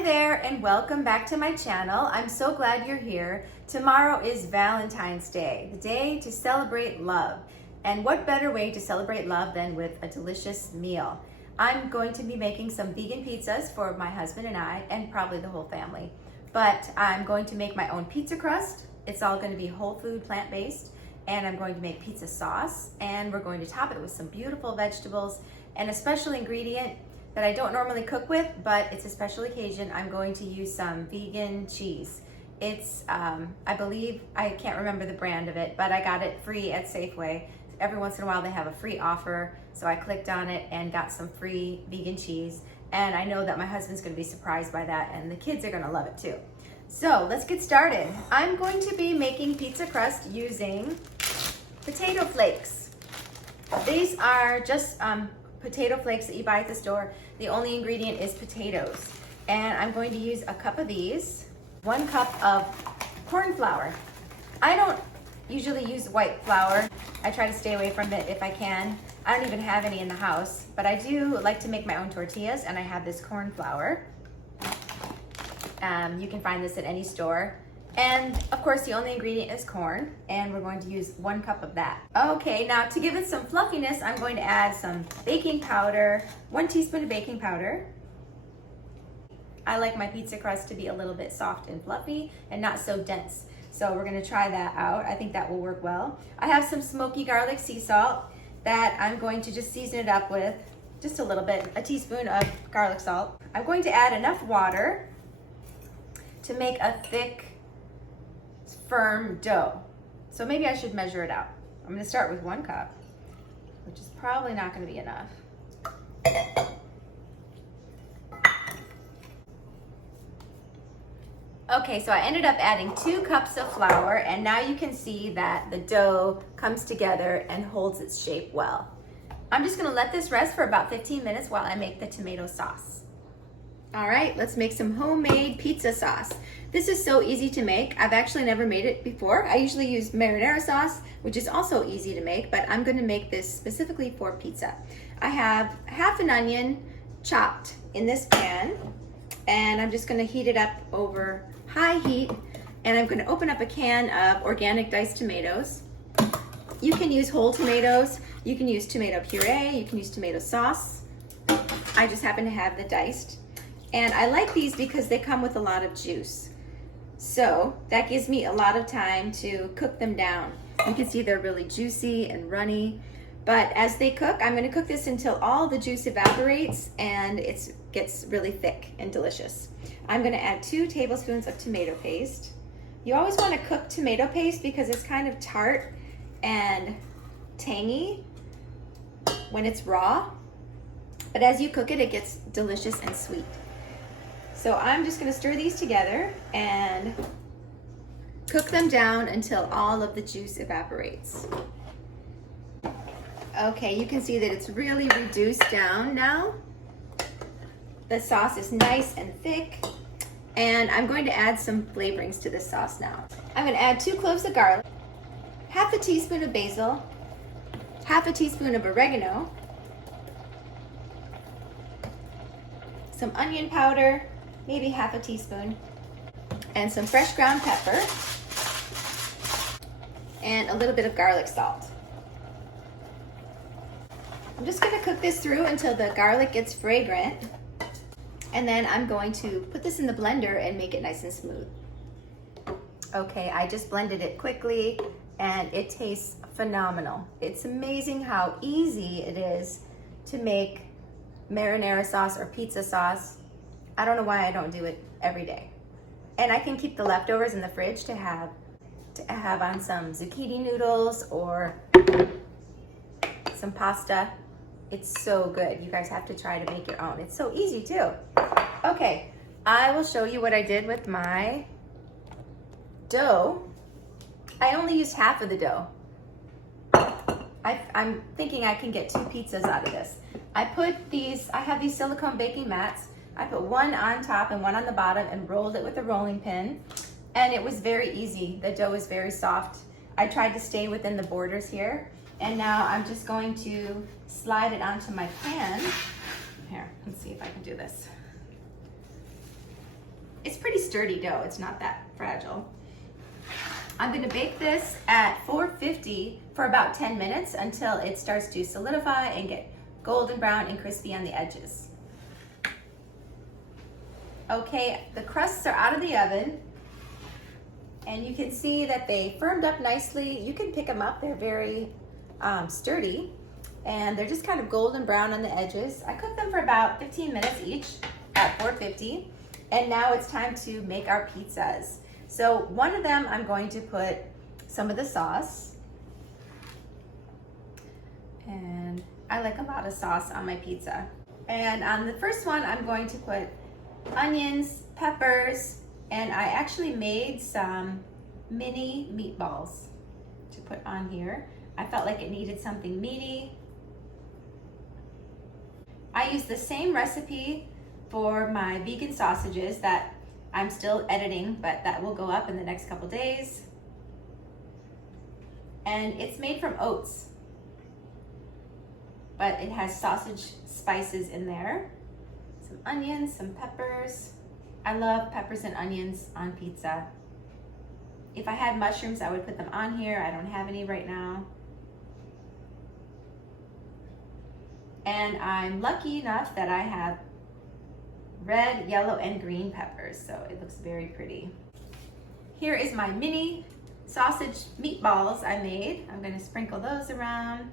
Hi there and welcome back to my channel. I'm so glad you're here. Tomorrow is Valentine's Day, the day to celebrate love. And what better way to celebrate love than with a delicious meal? I'm going to be making some vegan pizzas for my husband and I, and probably the whole family. But I'm going to make my own pizza crust. It's all going to be whole food, plant-based. And I'm going to make pizza sauce, and we're going to top it with some beautiful vegetables and a special ingredient that I don't normally cook with, but it's a special occasion. I'm going to use some vegan cheese. It's, I believe, I can't remember the brand of it, but I got it free at Safeway. Every once in a while they have a free offer, so I clicked on it and got some free vegan cheese. And I know that my husband's gonna be surprised by that, and the kids are gonna love it too. So let's get started. I'm going to be making pizza crust using potato flakes. These are just potato flakes that you buy at the store. The only ingredient is potatoes. And I'm going to use a cup of these, 1 cup of corn flour. I don't usually use white flour. I try to stay away from it if I can. I don't even have any in the house, but I do like to make my own tortillas, and I have this corn flour. You can find this at any store. And of course the only ingredient is corn, and we're going to use 1 cup of that. Okay, now to give it some fluffiness, I'm going to add some baking powder, 1 teaspoon of baking powder. I like my pizza crust to be a little bit soft and fluffy and not so dense. So we're gonna try that out. I think that will work well. I have some smoky garlic sea salt that I'm going to just season it up with, just a little bit, a teaspoon of garlic salt. I'm going to add enough water to make a thick, firm dough. So maybe I should measure it out. I'm gonna start with 1 cup, which is probably not gonna be enough. Okay, so I ended up adding 2 cups of flour, and now you can see that the dough comes together and holds its shape well. I'm just gonna let this rest for about 15 minutes while I make the tomato sauce. All right, let's make some homemade pizza sauce. This is so easy to make. I've actually never made it before. I usually use marinara sauce, which is also easy to make, but I'm gonna make this specifically for pizza. I have half an onion chopped in this pan, and I'm just gonna heat it up over high heat, and I'm gonna open up a can of organic diced tomatoes. You can use whole tomatoes, you can use tomato puree, you can use tomato sauce. I just happen to have the diced. And I like these because they come with a lot of juice. So that gives me a lot of time to cook them down. You can see they're really juicy and runny. But as they cook, I'm gonna cook this until all the juice evaporates and it gets really thick and delicious. I'm gonna add 2 tablespoons of tomato paste. You always wanna cook tomato paste because it's kind of tart and tangy when it's raw. But as you cook it, it gets delicious and sweet. So I'm just gonna stir these together and cook them down until all of the juice evaporates. Okay, you can see that it's really reduced down now. The sauce is nice and thick, and I'm going to add some flavorings to this sauce now. I'm gonna add 2 cloves of garlic, half a teaspoon of basil, half a teaspoon of oregano, some onion powder, maybe half a teaspoon, and some fresh ground pepper, and a little bit of garlic salt. I'm just gonna cook this through until the garlic gets fragrant, and then I'm going to put this in the blender and make it nice and smooth. Okay, I just blended it quickly, and it tastes phenomenal. It's amazing how easy it is to make marinara sauce or pizza sauce. I don't know why I don't do it every day. And I can keep the leftovers in the fridge to have on some zucchini noodles or some pasta. It's so good. You guys have to try to make your own. It's so easy too. Okay, I will show you what I did with my dough. I only used half of the dough. I'm thinking I can get 2 pizzas out of this. I have these silicone baking mats. I put 1 on top and 1 on the bottom and rolled it with a rolling pin. And it was very easy. The dough is very soft. I tried to stay within the borders here. And now I'm just going to slide it onto my pan. Here, let's see if I can do this. It's pretty sturdy dough, it's not that fragile. I'm gonna bake this at 450 for about 10 minutes until it starts to solidify and get golden brown and crispy on the edges. Okay, the crusts are out of the oven and you can see that they firmed up nicely. You can pick them up, they're very sturdy and they're just kind of golden brown on the edges. I cooked them for about 15 minutes each at 450 and now it's time to make our pizzas. So one of them I'm going to put some of the sauce, and I like a lot of sauce on my pizza. And on the first one I'm going to put onions, peppers, and I actually made some mini meatballs to put on here. I felt like it needed something meaty. I used the same recipe for my vegan sausages that I'm still editing, but that will go up in the next couple days. And it's made from oats, but it has sausage spices in there. Some onions, some peppers. I love peppers and onions on pizza. If I had mushrooms, I would put them on here. I don't have any right now. And I'm lucky enough that I have red, yellow, and green peppers, so it looks very pretty. Here is my mini sausage meatballs I made. I'm gonna sprinkle those around.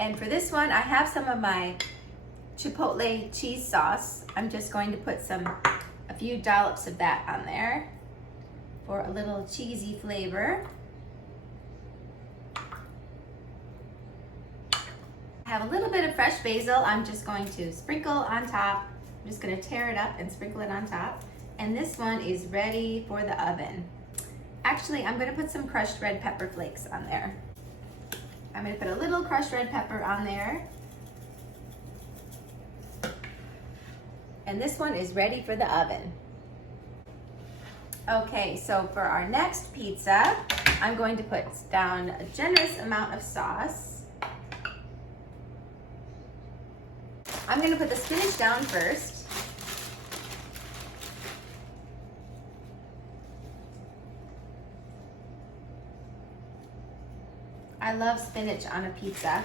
And for this one, I have some of my chipotle cheese sauce. I'm just going to put a few dollops of that on there for a little cheesy flavor. I have a little bit of fresh basil. I'm just going to sprinkle on top. I'm just gonna tear it up and sprinkle it on top. And this one is ready for the oven. Actually, I'm gonna put some crushed red pepper flakes on there. I'm gonna put a little crushed red pepper on there. And this one is ready for the oven. Okay, so for our next pizza, I'm going to put down a generous amount of sauce. I'm gonna put the spinach down first. I love spinach on a pizza.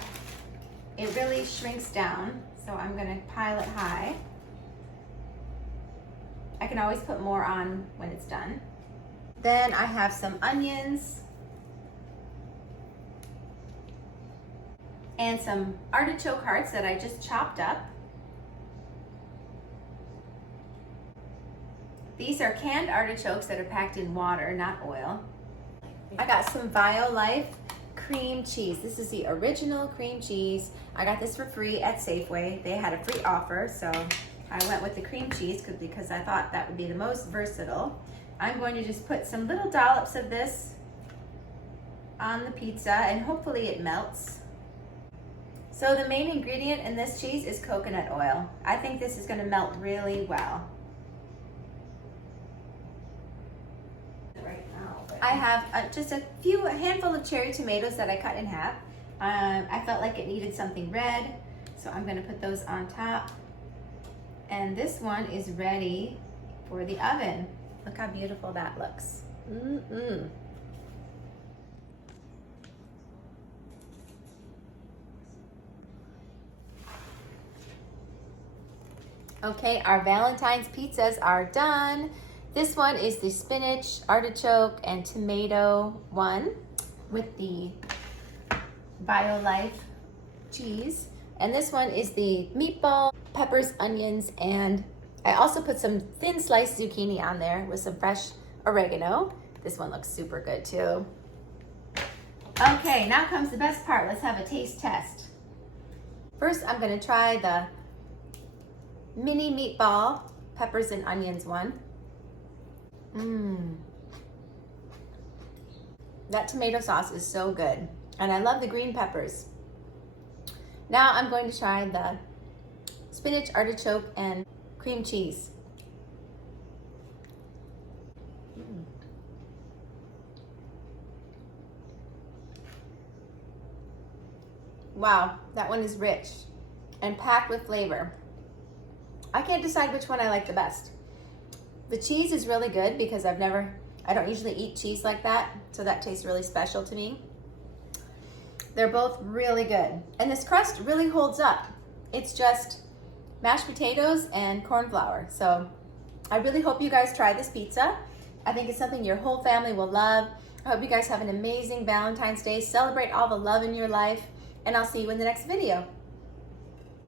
It really shrinks down, so I'm gonna pile it high. I can always put more on when it's done. Then I have some onions and some artichoke hearts that I just chopped up. These are canned artichokes that are packed in water, not oil. I got some Violife cream cheese. This is the original cream cheese. I got this for free at Safeway. They had a free offer, so I went with the cream cheese because I thought that would be the most versatile. I'm going to just put some little dollops of this on the pizza and hopefully it melts. So the main ingredient in this cheese is coconut oil. I think this is going to melt really well. I have just a handful of cherry tomatoes that I cut in half. I felt like it needed something red, so I'm gonna put those on top. And this one is ready for the oven. Look how beautiful that looks. Okay, our Valentine's pizzas are done. This one is the spinach, artichoke, and tomato one with the Violife cheese. And this one is the meatball, peppers, onions, and I also put some thin sliced zucchini on there with some fresh oregano. This one looks super good too. Okay, now comes the best part. Let's have a taste test. First, I'm gonna try the mini meatball, peppers and onions one. That tomato sauce is so good. And I love the green peppers. Now I'm going to try the spinach, artichoke, and cream cheese. Wow, that one is rich and packed with flavor. I can't decide which one I like the best. The cheese is really good because I don't usually eat cheese like that, so that tastes really special to me. They're both really good. And this crust really holds up. It's just mashed potatoes and corn flour. So I really hope you guys try this pizza. I think it's something your whole family will love. I hope you guys have an amazing Valentine's Day. Celebrate all the love in your life, and I'll see you in the next video.